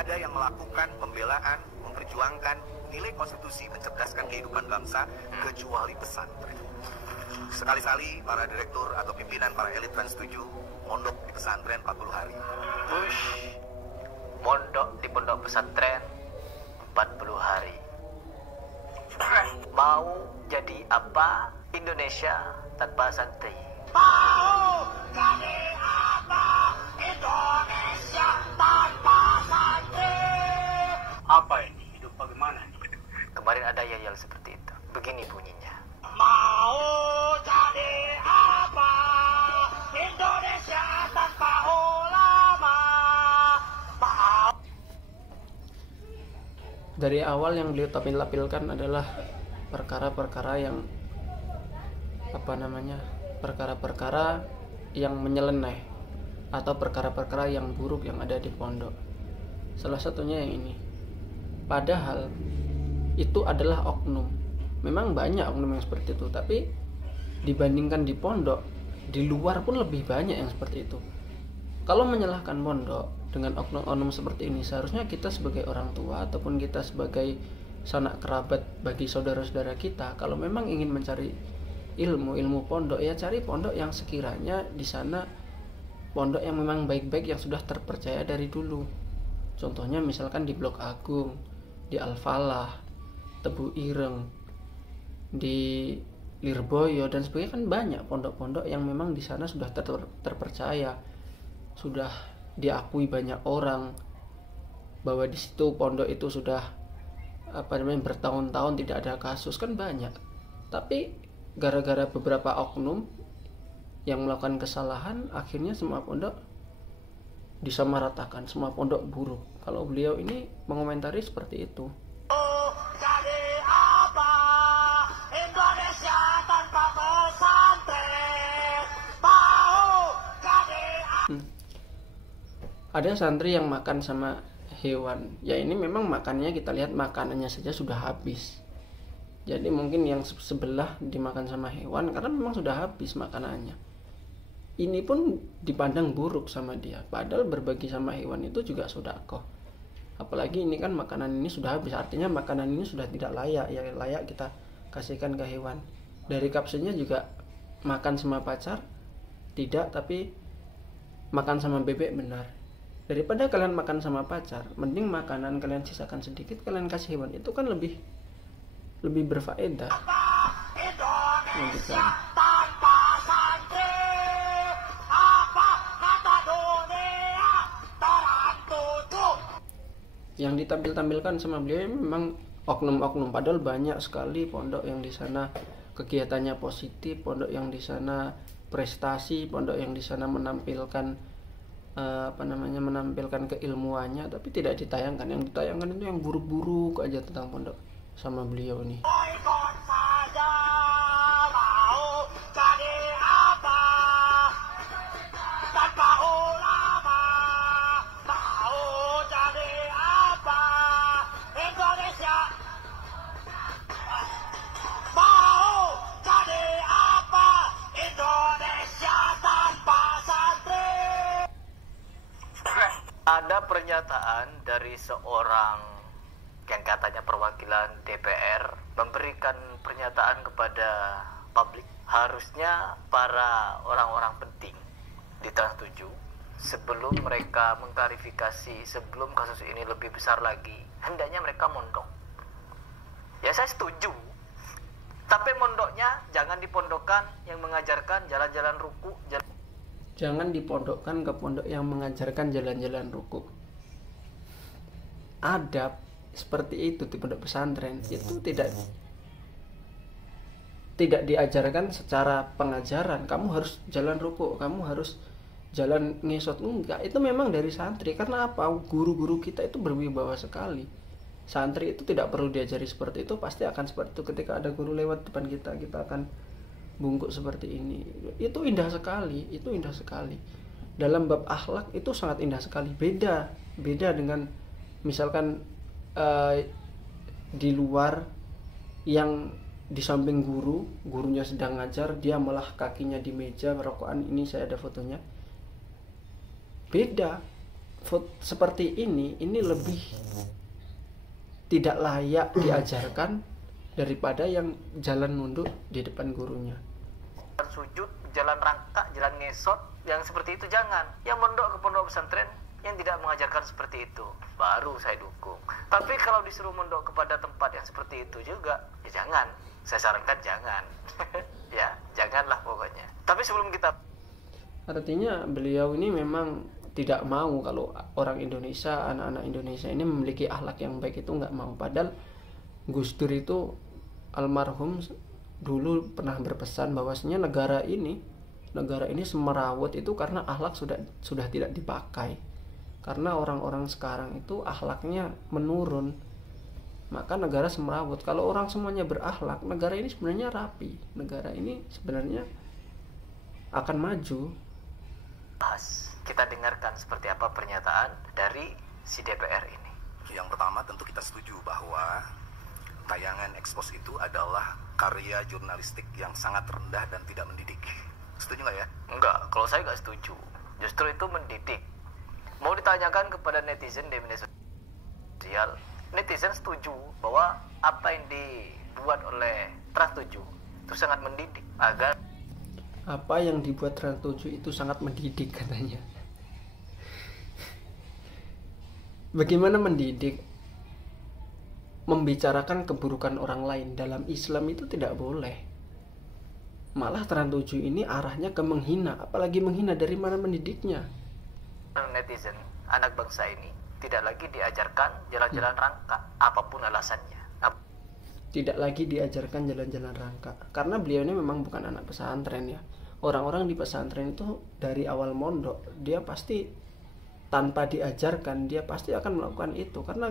ada yang melakukan pembelaan, memperjuangkan nilai konstitusi, mencerdaskan kehidupan bangsa, kecuali pesantren. Sekali-kali para direktur atau pimpinan, para elit Trans 7 mondok di pesantren 40 hari. Push, mondok di pondok pesantren 40 hari. Mau jadi apa Indonesia tanpa santri? Mau jadi apa Indonesia tanpa santri? Apa ini? Hidup bagaimana nih? Kemarin ada yel-yel seperti itu. Begini bunyinya. Mau jadi apa Indonesia tanpa ulama? Mau. Dari awal yang beliau tampilkan adalah perkara-perkara yang perkara-perkara yang menyeleneh atau perkara-perkara yang buruk yang ada di pondok. Salah satunya yang ini. Padahal itu adalah oknum. Memang banyak oknum yang seperti itu, tapi dibandingkan di pondok, di luar pun lebih banyak yang seperti itu. Kalau menyalahkan pondok dengan oknum-oknum seperti ini, seharusnya kita sebagai orang tua ataupun kita sebagai sanak kerabat bagi saudara-saudara kita, kalau memang ingin mencari ilmu pondok, ya cari pondok yang sekiranya di sana pondok yang memang baik-baik, yang sudah terpercaya dari dulu. Contohnya misalkan di Blok Agung, di Al-Falah, Tebu Ireng, di Lirboyo dan sebagainya, kan banyak pondok-pondok yang memang di sana sudah terpercaya, sudah diakui banyak orang bahwa di situ pondok itu sudah bertahun-tahun tidak ada kasus, kan banyak. Tapi gara-gara beberapa oknum yang melakukan kesalahan, akhirnya semua pondok disamaratakan, semua pondok buruk. Kalau beliau ini mengomentari seperti itu. Jadi apa Indonesia tanpa pesantren? Mau jadi Ada santri yang makan sama hewan. Ya ini memang makannya, kita lihat makanannya saja sudah habis. Jadi mungkin yang sebelah dimakan sama hewan karena memang sudah habis makanannya. Ini pun dipandang buruk sama dia. Padahal berbagi sama hewan itu juga sedekah. Apalagi ini kan makanan ini sudah habis, artinya makanan ini sudah tidak layak, ya layak kita kasihkan ke hewan. Dari kapsulnya juga makan sama pacar tidak, tapi makan sama bebek benar. Daripada kalian makan sama pacar, mending makanan kalian sisakan sedikit, kalian kasih hewan. Itu kan lebih berfaedah. Indonesia tanpa santri? Apa kata dunia tertutup? Yang ditampilkan sama beliau memang oknum-oknum, padahal banyak sekali pondok yang di sana kegiatannya positif, pondok yang di sana prestasi, pondok yang di sana menampilkan menampilkan keilmuannya, tapi tidak ditayangkan. Yang ditayangkan itu yang buruk-buruk aja tentang pondok sama beliau nih. Ikut saja. Mau jadi apa tanpa ulama? Mau jadi apa Indonesia? Mau jadi apa Indonesia tanpa santri? Ada pernyataan dari seorang yang katanya perwakilan DPR memberikan pernyataan kepada publik. Harusnya para orang-orang penting di Trans 7 sebelum mereka mengklarifikasi, sebelum kasus ini lebih besar lagi, hendaknya mereka mondok. Ya saya setuju, tapi mondoknya jangan dipondokkan yang mengajarkan jalan-jalan ruku. Jangan dipondokkan ke pondok yang mengajarkan jalan-jalan ruku. Adab seperti itu di pondok pesantren itu tidak diajarkan secara pengajaran. Kamu harus jalan ruku, kamu harus jalan ngesot, enggak. Itu memang dari santri. Karena apa? Guru-guru kita itu berwibawa sekali. Santri itu tidak perlu diajari seperti itu, pasti akan seperti itu. Ketika ada guru lewat depan kita, kita akan bungkuk seperti ini. Itu indah sekali, itu indah sekali. Dalam bab akhlak itu sangat indah sekali. Beda dengan misalkan di luar yang di samping gurunya sedang ngajar, dia malah kakinya di meja merokokan. Ini saya ada fotonya. Beda. seperti ini lebih tidak layak diajarkan daripada yang jalan nunduk di depan gurunya. Sujud, jalan rangkak, jalan ngesot, yang seperti itu jangan. Yang mondok ke pondok pesantren yang tidak mengajarkan seperti itu, baru saya dukung. Tapi kalau disuruh mondok kepada tempat yang seperti itu juga, ya jangan. Saya sarankan jangan. Ya, janganlah pokoknya. Tapi sebelum kita... Artinya beliau ini memang tidak mau kalau orang Indonesia, anak-anak Indonesia ini memiliki akhlak yang baik, itu nggak mau. Padahal Gus Dur itu almarhum dulu pernah berpesan bahwasanya negara ini semerawut itu karena akhlak sudah tidak dipakai. Karena orang-orang sekarang itu akhlaknya menurun, maka negara semerawut. Kalau orang semuanya berakhlak, negara ini sebenarnya rapi, negara ini sebenarnya akan maju. Kita dengarkan seperti apa pernyataan dari si DPR ini. Yang pertama tentu kita setuju bahwa tayangan Expose itu adalah karya jurnalistik yang sangat rendah dan tidak mendidik. Setuju nggak ya? Enggak, kalau saya nggak setuju. Justru itu mendidik. Mau ditanyakan kepada netizen di media sosial, netizen setuju bahwa apa yang dibuat oleh Trans 7 itu sangat mendidik. Agar apa yang dibuat Trans 7 itu sangat mendidik katanya. Bagaimana mendidik? Membicarakan keburukan orang lain dalam Islam itu tidak boleh. Malah Trans 7 ini arahnya ke menghina, apalagi menghina, dari mana mendidiknya? Netizen, anak bangsa ini tidak lagi diajarkan jalan-jalan rangka, apapun alasannya. Tidak lagi diajarkan jalan-jalan rangka, karena beliau ini memang bukan anak pesantren ya. Orang-orang di pesantren itu dari awal mondok, dia pasti tanpa diajarkan, dia pasti akan melakukan itu, karena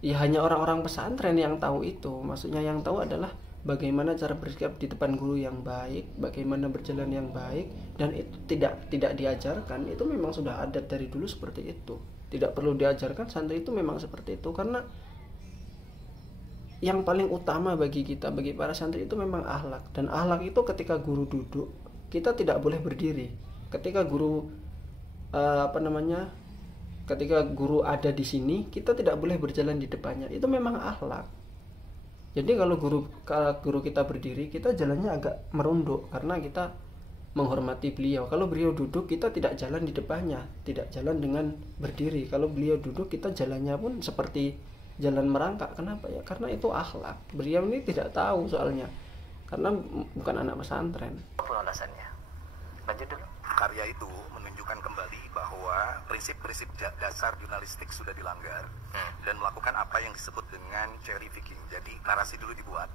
ya hanya orang-orang pesantren yang tahu itu. Maksudnya yang tahu adalah bagaimana cara bersikap di depan guru yang baik, bagaimana berjalan yang baik, dan itu tidak diajarkan. Itu memang sudah adat dari dulu seperti itu. Tidak perlu diajarkan, santri itu memang seperti itu. Karena yang paling utama bagi kita, bagi para santri itu memang akhlak. Dan akhlak itu ketika guru duduk, kita tidak boleh berdiri. Ketika guru ketika guru ada di sini, kita tidak boleh berjalan di depannya. Itu memang akhlak. Jadi kalau guru kita berdiri, kita jalannya agak merunduk karena kita menghormati beliau. Kalau beliau duduk, kita tidak jalan di depannya, tidak jalan dengan berdiri. Kalau beliau duduk, kita jalannya pun seperti jalan merangkak. Kenapa ya? Karena itu akhlak. Beliau ini tidak tahu soalnya, karena bukan anak pesantren. Apapun alasannya. Lanjut dulu. Karya itu menunjukkan kembali bahwa prinsip-prinsip dasar jurnalistik sudah dilanggar dan melakukan apa yang disebut dengan cherry picking. Jadi narasi dulu dibuat.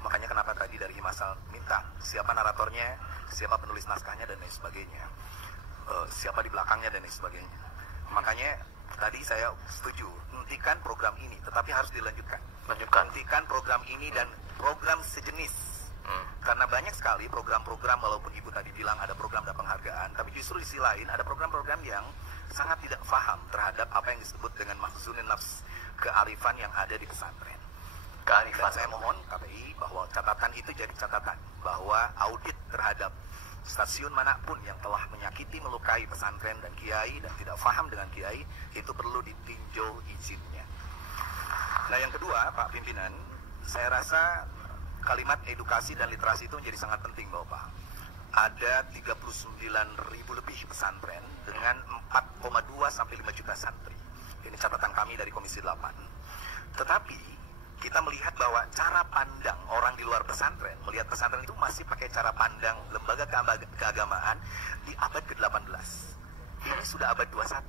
Makanya kenapa tadi dari Himasal minta siapa naratornya, siapa penulis naskahnya, dan lain sebagainya, siapa di belakangnya dan lain sebagainya. Makanya tadi saya setuju, hentikan program ini, tetapi harus dilanjutkan. Hentikan program ini dan program sejenis. Karena banyak sekali program-program, walaupun ibu tadi bilang ada program dan penghargaan, tapi justru di sisi lain ada program-program yang sangat tidak paham terhadap apa yang disebut dengan makhzunin nafs, kearifan yang ada di pesantren. Dan saya mohon KPI bahwa catatan itu jadi catatan, bahwa audit terhadap stasiun manapun yang telah menyakiti, melukai pesantren dan kiai dan tidak paham dengan kiai, itu perlu ditinjau izinnya. Nah yang kedua, Pak Pimpinan, saya rasa kalimat edukasi dan literasi itu menjadi sangat penting, Bapak. Ada 39.000 lebih pesantren dengan 4,2 sampai 5 juta santri. Ini catatan kami dari Komisi 8. Tetapi kita melihat bahwa cara pandang orang di luar pesantren melihat pesantren itu masih pakai cara pandang lembaga keagamaan di abad ke-18. Ini sudah abad 21,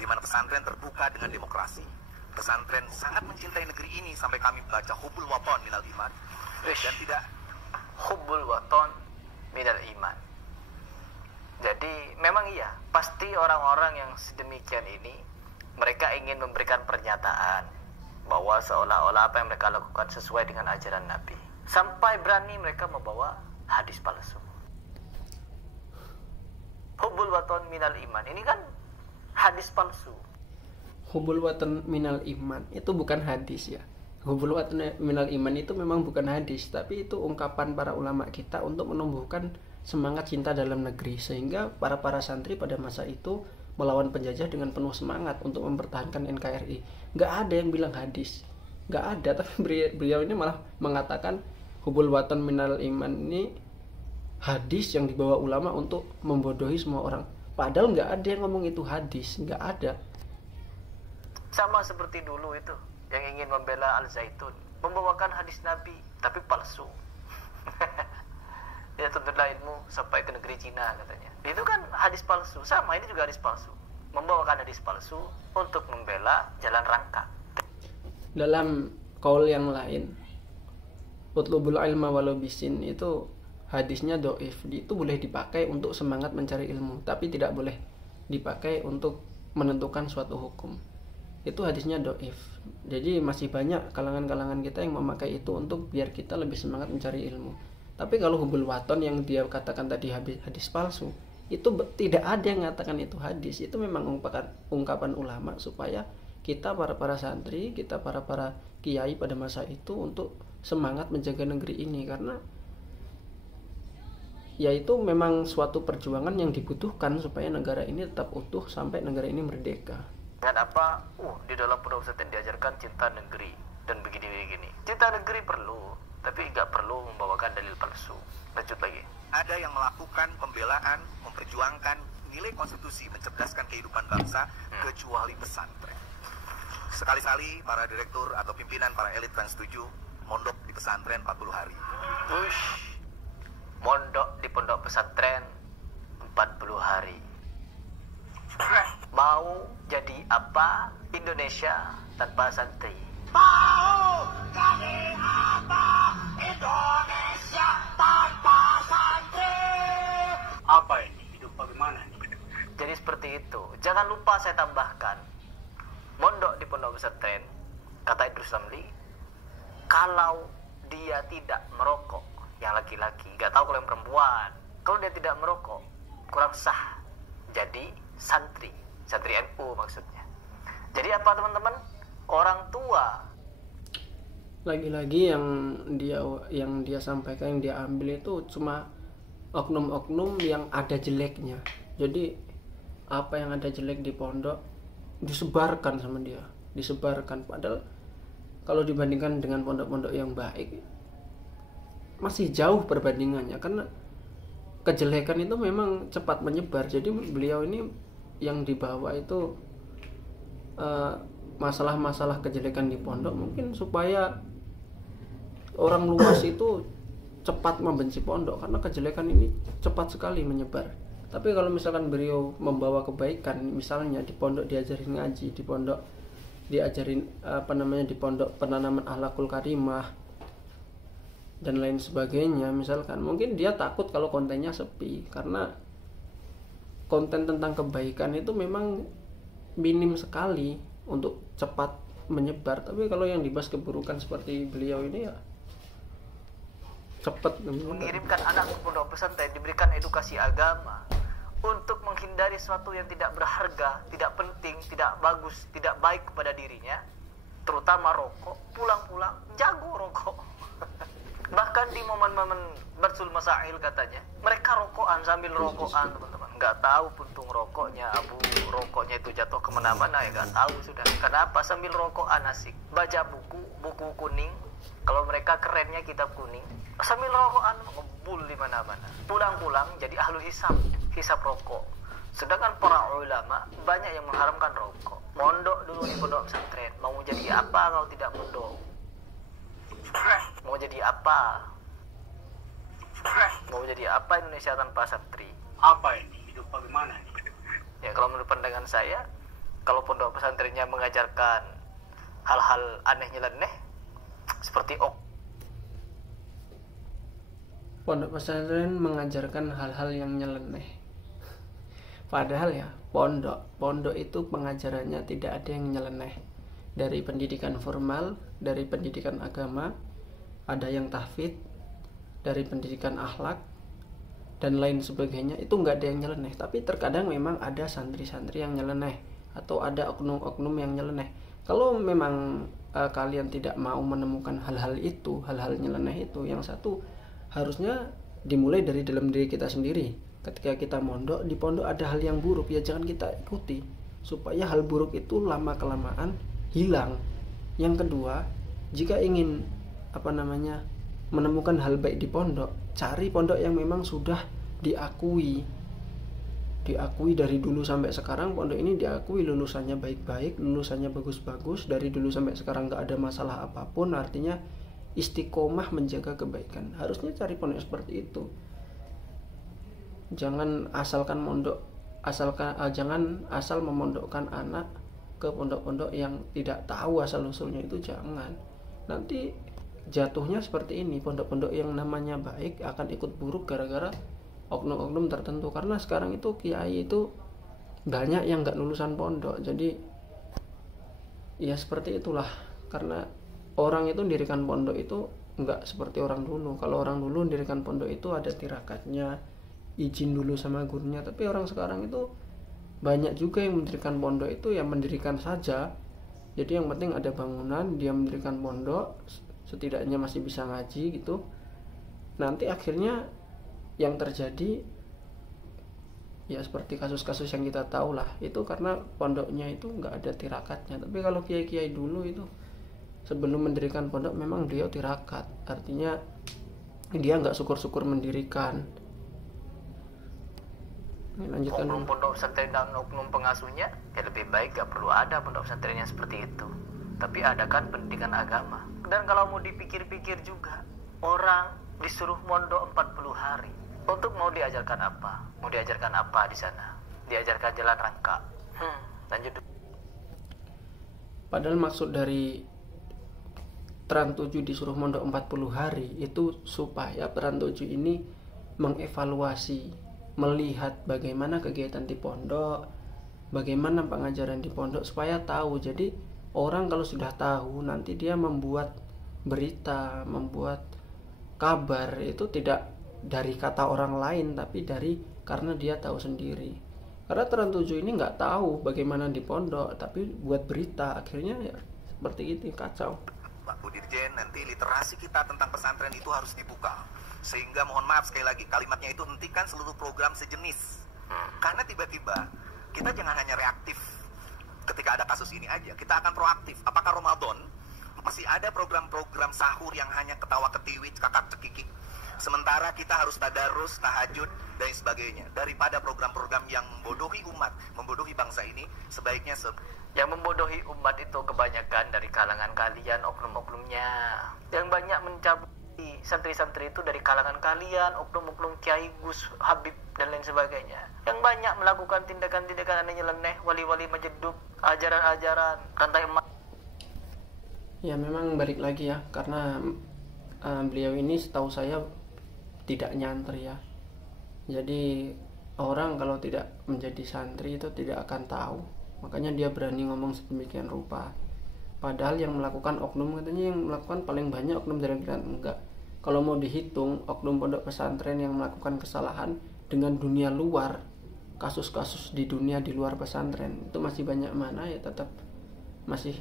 di mana pesantren terbuka dengan demokrasi. Pesantren sangat mencintai negeri ini sampai kami baca Hubbul Waton Minal Iman. Dan tidak Hubbul Waton Minal Iman. Jadi memang iya, pasti orang-orang yang sedemikian ini mereka ingin memberikan pernyataan bahwa seolah-olah apa yang mereka lakukan sesuai dengan ajaran Nabi. Sampai berani mereka membawa hadis palsu. Hubbul Waton Minal Iman, ini kan hadis palsu. Hubbul Waton Minal Iman itu bukan hadis ya. Hubbul Waton Minal Iman itu memang bukan hadis, tapi itu ungkapan para ulama kita untuk menumbuhkan semangat cinta dalam negeri, sehingga para santri pada masa itu melawan penjajah dengan penuh semangat untuk mempertahankan NKRI. Nggak ada yang bilang hadis, nggak ada. Tapi beliau ini malah mengatakan hubul watan minal iman, ini hadis yang dibawa ulama untuk membodohi semua orang. Padahal nggak ada yang ngomong itu hadis, nggak ada. Sama seperti dulu itu yang ingin membela Al-Zaitun, membawakan hadis Nabi tapi palsu. Ya tentulah ilmu sampai ke negeri Cina katanya. Itu kan hadis palsu. Sama ini juga hadis palsu. Membawakan hadis palsu untuk membela jalan rangka. Dalam kaul yang lain, utlubul ilma walau bisin, itu hadisnya doif. Itu boleh dipakai untuk semangat mencari ilmu, tapi tidak boleh dipakai untuk menentukan suatu hukum. Itu hadisnya doif. Jadi masih banyak kalangan-kalangan kita yang memakai itu untuk biar kita lebih semangat mencari ilmu. Tapi kalau hubul waton yang dia katakan tadi hadis palsu, itu tidak ada yang mengatakan itu hadis. Itu memang ungkapan ulama supaya kita para santri, kita para kiai pada masa itu untuk semangat menjaga negeri ini, karena ya itu memang suatu perjuangan yang dibutuhkan supaya negara ini tetap utuh sampai negara ini merdeka. Dan apa? Di dalam pondok pesantren diajarkan cinta negeri dan begini-begini. Cinta negeri perlu, tapi nggak perlu membawakan dalil palsu. Lanjut lagi. Ada yang melakukan pembelaan, memperjuangkan nilai konstitusi, mencerdaskan kehidupan bangsa, kecuali pesantren. Sekali-kali para direktur atau pimpinan para elit Trans 7 mondok di pesantren 40 hari. Ush, mondok di pondok pesantren 40 hari. Mau jadi apa Indonesia tanpa santri? Mau jadi apa Indonesia tanpa santri? Apa ini? Hidup bagaimana nih? Jadi seperti itu. Jangan lupa saya tambahkan, mondok di pondok pesantren, kata Idrus Ramli, kalau dia tidak merokok, yang laki-laki, nggak tahu kalau yang perempuan, kalau dia tidak merokok, kurang sah jadi santri NU maksudnya. Jadi apa teman-teman? Orang tua. Lagi-lagi yang dia sampaikan, yang dia ambil itu cuma oknum-oknum yang ada jeleknya. Jadi apa yang ada jelek di pondok disebarkan sama dia, disebarkan. Padahal kalau dibandingkan dengan pondok-pondok yang baik masih jauh perbandingannya, karena kejelekan itu memang cepat menyebar. Jadi beliau ini yang dibawa itu masalah-masalah kejelekan di pondok mungkin supaya orang luas itu cepat membenci pondok, karena kejelekan ini cepat sekali menyebar. Tapi kalau misalkan beliau membawa kebaikan, misalnya di pondok diajarin ngaji, di pondok diajarin di pondok penanaman akhlakul karimah dan lain sebagainya, misalkan mungkin dia takut kalau kontennya sepi, karena konten tentang kebaikan itu memang minim sekali untuk cepat menyebar. Tapi kalau yang dibahas keburukan seperti beliau ini ya cepat mengirimkan anak ke pondok pesantren, diberikan edukasi agama untuk menghindari sesuatu yang tidak berharga, tidak penting, tidak bagus, tidak baik kepada dirinya, terutama rokok. Pulang-pulang jago rokok. Bahkan di momen-momen Barsul Masail katanya, mereka rokokan sambil rokokan, teman-teman. Nggak tahu puntung rokoknya, abu rokoknya itu jatuh kemana-mana, ya nggak tahu sudah. Kenapa? Sambil rokokan asik, baca buku kuning. Kalau mereka kerennya kitab kuning, sambil rokokan ngebul di mana-mana. Pulang-pulang jadi ahlul hisab rokok. Sedangkan para ulama banyak yang mengharamkan rokok. Mondok dulu di pondok pesantren. Mau jadi apa kalau tidak mondok? Mau jadi apa? Mau jadi apa Indonesia tanpa santri? Apa ini? Hidup bagaimana nih? Ya kalau menurut pandangan saya, kalau pondok pesantrennya mengajarkan hal-hal aneh nyeleneh seperti pondok pesantren mengajarkan hal-hal yang nyeleneh. Padahal ya pondok itu pengajarannya tidak ada yang nyeleneh. Dari pendidikan formal, dari pendidikan agama, ada yang tahfidz, dari pendidikan akhlak dan lain sebagainya, itu nggak ada yang nyeleneh. Tapi terkadang memang ada santri-santri yang nyeleneh atau ada oknum-oknum yang nyeleneh. Kalau memang kalian tidak mau menemukan hal-hal itu, hal-hal nyeleneh itu, yang satu harusnya dimulai dari dalam diri kita sendiri. ketika kita mondok, di pondok ada hal yang buruk, ya jangan kita ikuti, supaya hal buruk itu lama kelamaan hilang. Yang kedua, jika ingin menemukan hal baik di pondok, cari pondok yang memang sudah diakui dari dulu sampai sekarang. Pondok ini diakui lulusannya baik-baik, lulusannya bagus-bagus, dari dulu sampai sekarang nggak ada masalah apapun, artinya istiqomah menjaga kebaikan. Harusnya cari pondok seperti itu. Jangan jangan asal memondokkan anak ke pondok-pondok yang tidak tahu asal usulnya, itu jangan. Nanti jatuhnya seperti ini, pondok-pondok yang namanya baik akan ikut buruk gara-gara oknum-oknum tertentu. Karena sekarang itu kiai itu banyak yang nggak lulusan pondok, jadi ya seperti itulah. Karena orang itu mendirikan pondok itu nggak seperti orang dulu. Kalau orang dulu mendirikan pondok itu ada tirakatnya, izin dulu sama gurunya. Tapi orang sekarang itu banyak juga yang mendirikan pondok itu yang mendirikan saja. Jadi yang penting ada bangunan, dia mendirikan pondok, setidaknya masih bisa ngaji gitu. Nanti akhirnya yang terjadi ya seperti kasus-kasus yang kita tahu lah, itu karena pondoknya itu nggak ada tirakatnya. Tapi kalau kiai-kiai dulu itu sebelum mendirikan pondok memang dia tirakat, artinya dia nggak syukur-syukur mendirikan. Lanjutkan. Oknum pondok pesantren dan oknum pengasuhnya ya lebih baik gak perlu ada pondok pesantrennya seperti itu, tapi adakan pendidikan agama. Dan kalau mau dipikir-pikir juga, orang disuruh mondok 40 hari untuk mau diajarkan apa? Mau diajarkan apa di sana? Diajarkan jalan rangka. Lanjut. Padahal maksud dari Trans 7 disuruh mondok 40 hari itu supaya Trans 7 ini mengevaluasi, melihat bagaimana kegiatan di pondok, bagaimana pengajaran di pondok, supaya tahu. Jadi orang kalau sudah tahu, nanti dia membuat berita, membuat kabar itu tidak dari kata orang lain, tapi karena dia tahu sendiri. Karena Trans 7 ini nggak tahu bagaimana di pondok, tapi buat berita, akhirnya ya seperti itu, kacau. Pak Bu Dirjen, nanti literasi kita tentang pesantren itu harus dibuka. Sehingga mohon maaf sekali lagi, kalimatnya itu hentikan seluruh program sejenis. Karena tiba-tiba kita jangan hanya reaktif ketika ada kasus ini aja, kita akan proaktif. Apakah Ramadan masih ada program-program sahur yang hanya ketawa ketiwi, kakak cekikik, sementara kita harus tadarus, tahajud dan sebagainya. Daripada program-program yang membodohi umat, membodohi bangsa ini, sebaiknya yang membodohi umat itu kebanyakan dari kalangan kalian, oknum-oknumnya. Yang banyak mencabut santri-santri itu dari kalangan kalian, oknum-oknum kiai, gus, habib dan lain sebagainya. Yang banyak melakukan tindakan-tindakan aneh nyeleneh, wali-wali majeduk, ajaran-ajaran rantai emas. Ya memang balik lagi ya, karena beliau ini setahu saya tidak nyantri ya. Jadi orang kalau tidak menjadi santri itu tidak akan tahu. Makanya dia berani ngomong sedemikian rupa. Padahal yang melakukan oknum, katanya yang melakukan paling banyak oknum dari kita. Enggak. Kalau mau dihitung oknum pondok pesantren yang melakukan kesalahan dengan dunia luar, kasus-kasus di dunia di luar pesantren itu masih banyak mana ya, tetap masih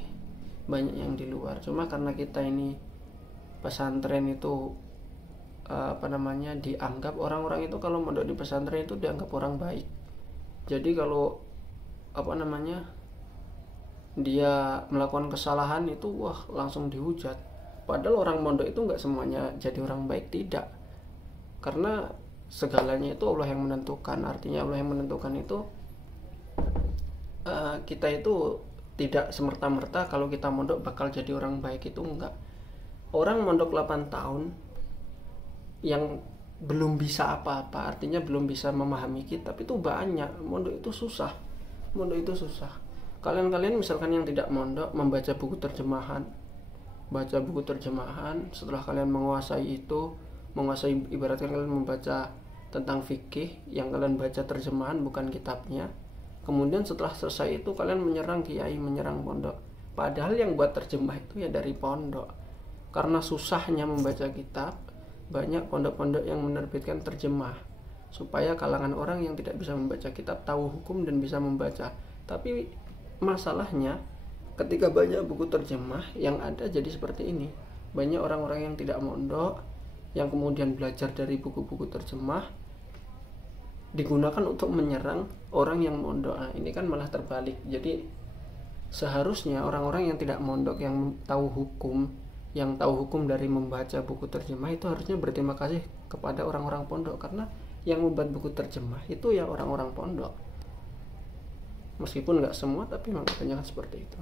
banyak yang di luar. Cuma karena kita ini pesantren itu dianggap orang-orang itu kalau mondok di pesantren itu dianggap orang baik. Jadi kalau dia melakukan kesalahan itu langsung dihujat. Padahal orang mondok itu nggak semuanya jadi orang baik, tidak. Karena segalanya itu Allah yang menentukan. Artinya Allah yang menentukan itu kita itu tidak semerta-merta kalau kita mondok bakal jadi orang baik, itu enggak. Orang mondok 8 tahun yang belum bisa apa-apa, artinya belum bisa memahami kitab itu banyak. Mondok itu susah. Kalian misalkan yang tidak mondok membaca buku terjemahan, setelah kalian menguasai ibaratnya kalian membaca tentang fikih yang kalian baca terjemahan bukan kitabnya. Kemudian setelah selesai itu kalian menyerang kiai, menyerang pondok. Padahal yang buat terjemah itu ya dari pondok. Karena susahnya membaca kitab, banyak pondok-pondok yang menerbitkan terjemah supaya kalangan orang yang tidak bisa membaca kitab tahu hukum dan bisa membaca. Tapi masalahnya ketika banyak buku terjemah yang ada jadi seperti ini. Banyak orang-orang yang tidak mondok yang kemudian belajar dari buku-buku terjemah digunakan untuk menyerang orang yang mondok. Nah, ini kan malah terbalik. Jadi seharusnya orang-orang yang tidak mondok, yang tahu hukum dari membaca buku terjemah, itu harusnya berterima kasih kepada orang-orang pondok, karena yang membuat buku terjemah itu ya orang-orang pondok. Meskipun nggak semua, tapi memang kebanyakan seperti itu.